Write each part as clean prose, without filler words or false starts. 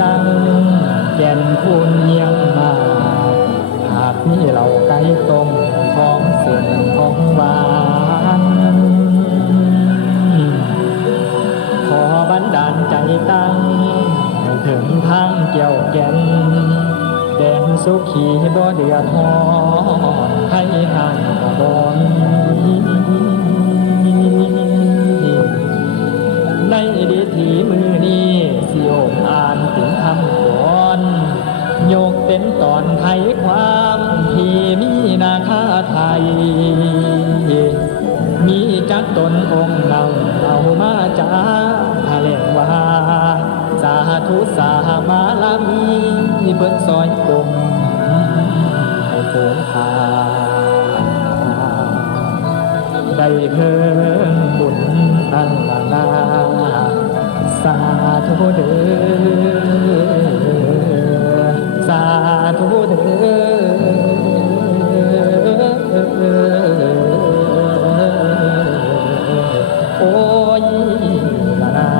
ตั้งแก่นคูนเยี่ยงมาหากมีเหล่าไก่ต้มของเส้นของหวานขอบันดาลใจตั้งให้ถึงทางเกี่ยวแก่นแดนสุขีบ่เดือดร้อนให้ห่างกระบอนในดีทีมือนี้สิโอมอ่านถึงคำก่อนโยกเป็นตอนไทยความที่มีนาคาไทยมีจักตนองค์เราเอามาจาทะเลว่าสาธุสามาลามีเพิ่นซอยกลมให้เพิ่นพาได้เพิ่นบุญนั่นละนาสาธุเด้อสาธุเด้อโอ้ยละนา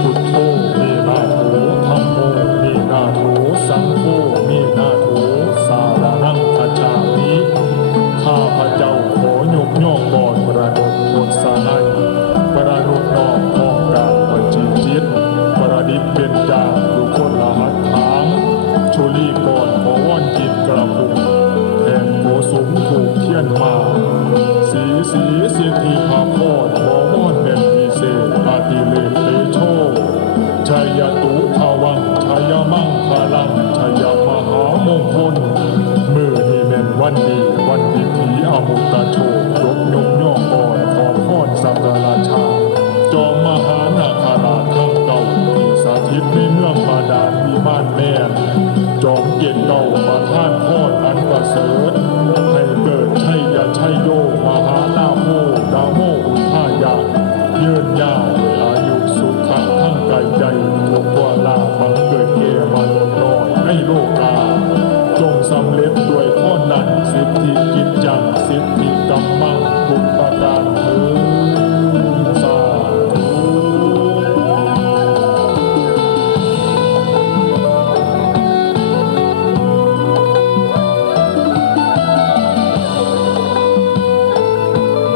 พุทโธมีนาโถธัมโมมีนาโถสังโฆมีนาโถสารนังคัจฉามิข้าพเจ้าขอยกย่องบอนประดมทศนัยประนุนอมของการปฏิจิตประดิษฐ์เป็นจางอยู่คนละหัตถางชุลีก่อนขอว่อนกินกระพุงแทนโกสุมถูกเทียนมาสีสิทธิภาพอดขอว่อนเป็นพิเศษอาติเลเตโชชัยตุภาวังชัยมังคลังชัยมหามงคลมือนี่แม่นวันดีวันดีผีอมุตตะโชยกย่องอ่อนขอพรสังฆราชาจอมมหานาคราชทั้งเก่าที่สถิตในเมืองบาดาลวิมานแม่นจอมเกียรติเก่าประทานพรอันประเสริฐให้เกิดชัยยะชัยโยมหาลาโภดาโมอุทายะยืนยาวด้วยอายุสุขะทั้งกายใจทุกตัวลาบังเกิดแก่มนุษย์น้อยในโลกาจงสำเร็จด้วยข้อนั้นสิทธิกิจจังสิทธิกัมมังทุกประการเถิดสาธุ ข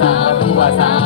สาธุสา